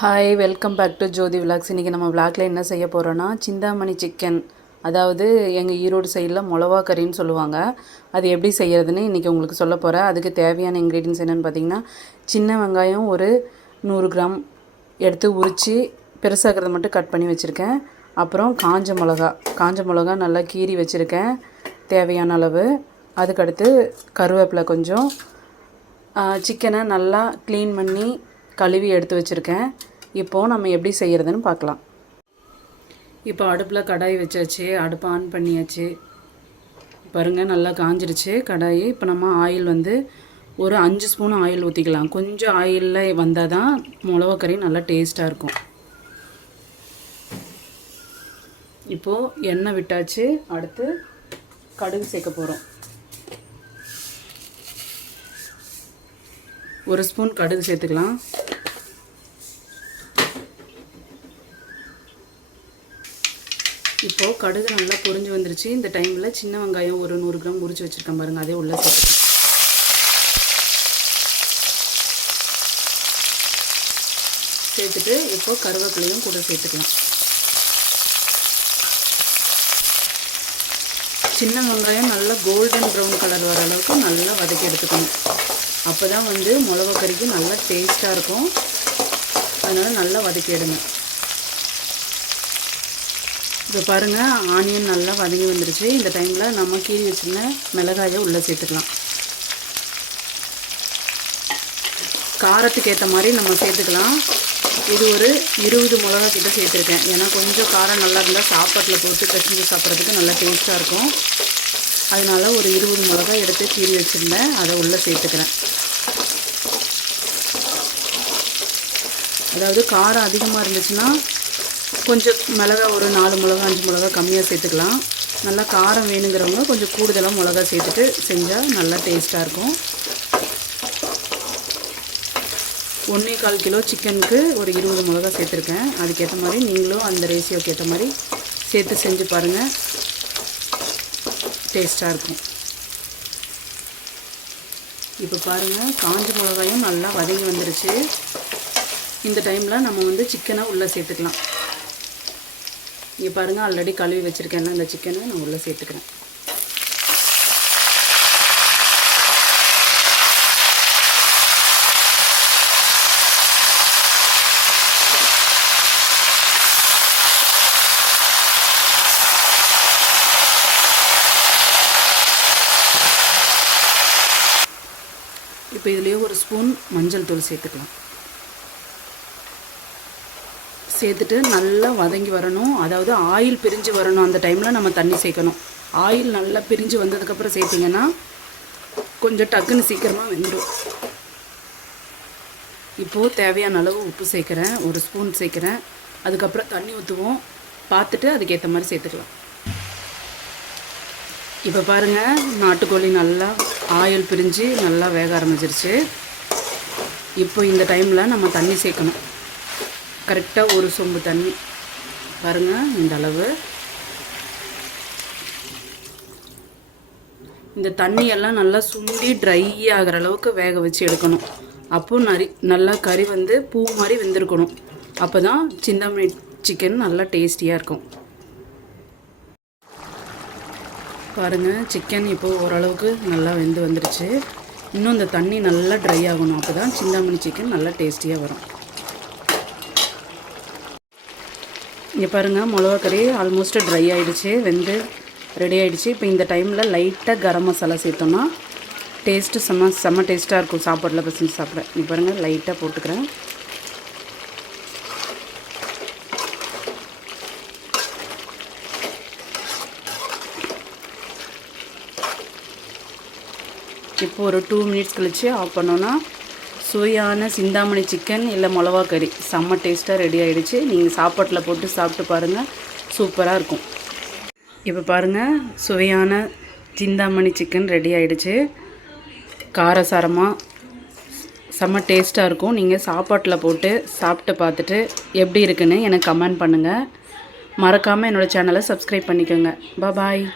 Hi welcome back to Jothi vlogs. இன்றைக்கி நம்ம விலாகில் என்ன செய்ய போகிறோன்னா சிந்தாமணி சிக்கன், அதாவது எங்கள் ஈரோடு சைடில் மிளவா கறின்னு சொல்லுவாங்க. அது எப்படி செய்கிறதுன்னு இன்றைக்கி உங்களுக்கு சொல்ல போகிறேன். அதுக்கு தேவையான இன்க்ரீடியன்ஸ் என்னென்னு பார்த்தீங்கன்னா, சின்ன வெங்காயம் ஒரு 100 கிராம் எடுத்து உரித்து பெருசாகிறத மட்டும் கட் பண்ணி வச்சுருக்கேன். அப்புறம் காஞ்ச மிளகா நல்லா கீறி வச்சுருக்கேன் தேவையான அளவு. அதுக்கடுத்து கருவேப்பிலை கொஞ்சம், சிக்கனை நல்லா க்ளீன் பண்ணி கழுவி எடுத்து வச்சுருக்கேன். இப்போது நம்ம எப்படி செய்கிறதுன்னு பார்க்கலாம். இப்போ அடுப்பில் கடாய் வச்சாச்சு, அடுப்பை ஆன் பண்ணியாச்சு. பாருங்கள் நல்லா காஞ்சிடுச்சு கடாய். இப்போ நம்ம ஆயில் ஒரு 5 ஸ்பூன் ஆயில் ஊற்றிக்கலாம். கொஞ்சம் ஆயிலில் வந்தால் தான் மிளகாக்கறி நல்லா டேஸ்ட்டாக இருக்கும். இப்போது எண்ணெய் விட்டாச்சு. அடுத்து கடுகு சேர்க்க போகிறோம். 1 ஸ்பூன் கடுகு சேர்த்துக்கலாம். இப்போது கடுகு நல்லா பொரிஞ்சு வந்துருச்சு. இந்த டைமில் சின்ன வெங்காயம் ஒரு 100 கிராம் உரிச்சு வச்சுருக்கேன் பாருங்கள், அதே உள்ளே சேர்த்துக்கலாம். சேர்த்துட்டு இப்போது கருவேப்பிலையும் கூட சேர்த்துக்கலாம். சின்ன வெங்காயம் நல்லா கோல்டன் ப்ரௌன் கலர் வர அளவுக்கு நல்லா வதக்கி எடுத்துக்கணும். அப்போ தான் மிளகாக்கறிக்கு நல்லா டேஸ்ட்டாக இருக்கும். அதனால் நல்லா வதக்கி எடுங்க. இப்போ பாருங்கள் ஆனியன் நல்லா வதங்கி வந்துருச்சு. இந்த டைமில் நம்ம கீறி வச்சுருந்த மிளகாயை உள்ளே சேர்த்துக்கலாம். காரத்துக்கு ஏற்ற மாதிரி நம்ம சேர்த்துக்கலாம். இது ஒரு 20 மிளகா கிட்ட சேர்த்துருக்கேன். ஏன்னா கொஞ்சம் காரம் நல்லா இருந்தால் சாப்பாட்டில் போட்டு பிசைஞ்சு சாப்பிட்றதுக்கு நல்லா டேஸ்ட்டாக இருக்கும். அதனால் ஒரு 20 மிளகா எடுத்து கீறி வச்சுருந்தேன், அதை உள்ளே சேர்த்துக்கிறேன். அதாவது காரம் அதிகமாக இருந்துச்சுன்னா கொஞ்சம் மிளகா ஒரு 4 மிளகா 5 மிளகா கம்மியாக சேர்த்துக்கலாம். நல்லா காரம் வேணுங்கிறவங்க கொஞ்சம் கூடுதலாக மிளகா சேர்த்துட்டு செஞ்சால் நல்லா டேஸ்ட்டாக இருக்கும். 1.25 கிலோ சிக்கனுக்கு ஒரு 20 மிளகா சேர்த்துருக்கேன். அதுக்கேற்ற மாதிரி நீங்களும் அந்த ரேஷியோக்கு ஏற்ற மாதிரி சேர்த்து செஞ்சு பாருங்கள், டேஸ்ட்டாக இருக்கும். இப்போ பாருங்கள் காஞ்ச மிளகாயும் நல்லா வதங்கி வந்துருச்சு. இந்த டைமில் நம்ம சிக்கனை உள்ளே சேர்த்துக்கலாம். இங்கே பாருங்கள் ஆல்ரெடி கழுவி வச்சுருக்கேன்னா இந்த சிக்கனை நான் உள்ளே சேர்த்துக்கிறேன். இப்போ இதுலேயே ஒரு ஸ்பூன் மஞ்சள் தூள் சேர்த்துக்கலாம். சேர்த்துட்டு நல்லா வதங்கி வரணும். அதாவது ஆயில் பிரிஞ்சு வரணும். அந்த டைமில் நம்ம தண்ணி சேர்க்கணும். ஆயில் நல்லா பிரிஞ்சு வந்ததுக்கப்புறம் சேர்த்திங்கன்னா கொஞ்சம் டக்குன்னு சீக்கிரமாக வெந்துடும். இப்போது தேவையான அளவு உப்பு சேர்க்குறேன், 1 ஸ்பூன் சேர்க்குறேன். அதுக்கப்புறம் தண்ணி ஊற்றுவோம், பார்த்துட்டு அதுக்கேற்ற மாதிரி சேர்த்துக்கலாம். இப்போ பாருங்கள் நாட்டுக்கோழி நல்லா ஆயில் பிரிஞ்சு நல்லா வேக ஆரம்பிச்சிருச்சு. இப்போ இந்த டைமில் நம்ம தண்ணி சேர்க்கணும். கரெக்டாக 1 சொம்பு தண்ணி பாருங்கள், இந்த அளவு. இந்த தண்ணியெல்லாம் நல்லா சுண்டி ட்ரை ஆகிற அளவுக்கு வேக வச்சு எடுக்கணும். அப்போது நல்லா கறி பூ மாதிரி வெந்திருக்கணும். அப்போ தான் சிந்தாமணி சிக்கன் நல்லா டேஸ்டியாக இருக்கும். பாருங்கள் சிக்கன் இப்போது ஓரளவுக்கு நல்லா வெந்து வந்துடுச்சு. இன்னும் இந்த தண்ணி நல்லா ட்ரை ஆகணும். அப்போ தான் சிந்தாமணி சிக்கன் நல்லா டேஸ்டியாக வரும். இங்கே பாருங்கள் மிளகாக்கறி ஆல்மோஸ்ட் ட்ரை ஆகிடுச்சு, வெந்து ரெடி ஆகிடுச்சு. இப்போ இந்த டைமில் லைட்டாக கரம் மசாலா சேர்த்தோன்னா டேஸ்ட்டு செம்ம டேஸ்ட்டாக இருக்கும் சாப்பாட்டில் பசங்க சாப்பிட. இங்கே பாருங்கள் லைட்டாக போட்டுக்கிறேன். இப்போ ஒரு 2 மினிட்ஸ் கழித்து ஆஃப் பண்ணோன்னா சுவையான சிந்தாமணி சிக்கன் இல்லை மிளகாக்கறி செம்ம டேஸ்ட்டாக ரெடி ஆகிடுச்சு. நீங்கள் சாப்பாட்டில் போட்டு சாப்பிட்டு பாருங்கள், சூப்பராக இருக்கும். இப்போ பாருங்கள் சுவையான சிந்தாமணி சிக்கன் ரெடி ஆகிடுச்சு. காரசாரமாக செம்ம டேஸ்ட்டாக இருக்கும். நீங்கள் சாப்பாட்டில் போட்டு சாப்பிட்டு பார்த்துட்டு எப்படி இருக்குன்னு எனக்கு கமெண்ட் பண்ணுங்கள். மறக்காமல் என்னோடய சேனலை சப்ஸ்கிரைப் பண்ணிக்கோங்க. பாய்.